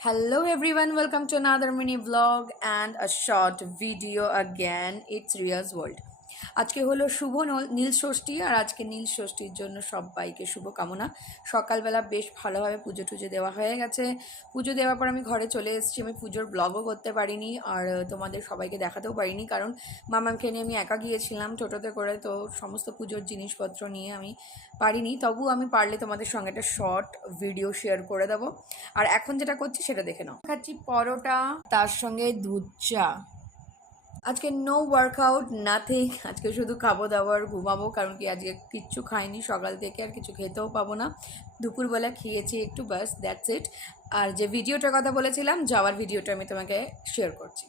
Hello everyone, welcome to another mini vlog and a short video again. It's Ria's World. আজকে হলো শুভ নীল ষষ্ঠী আর আজকে নীল ষষ্ঠীর জন্য সবাইকে শুভকামনা। সকালবেলা বেশ ভালোভাবে পুজো টুজো দেওয়া হয়ে গেছে। পুজো দেওয়ার পর আমি ঘরে চলে এসেছি। আমি পুজোর ব্লগও করতে পারিনি আর তোমাদের সবাইকে দেখাতেও পারিনি, কারণ মামাকে নিয়ে আমি একা গিয়েছিলাম টোটোতে করে, তো সমস্ত পুজোর জিনিসপত্র নিয়ে আমি পারিনি। তবু আমি পারলে তোমাদের সঙ্গে একটা শর্ট ভিডিও শেয়ার করে দেবো। আর এখন যেটা করছি সেটা দেখে নাও। খাচ্ছি পরোটা, তার সঙ্গে দুধ চা। আজকে নো ওয়ার্কআউট, নাথিং। আজকে শুধু খাবো দাবার, ঘুমাবো, কারণ কি আজকে কিচ্ছু খাইনি সকাল থেকে, আর কিছু খেতেও পাবো না। দুপুরবেলা খেয়েছি একটু, বাস দ্যাটস ইট। আর যে ভিডিওটার কথা বলেছিলাম, যাওয়ার ভিডিওটা আমি তোমাকে শেয়ার করছি।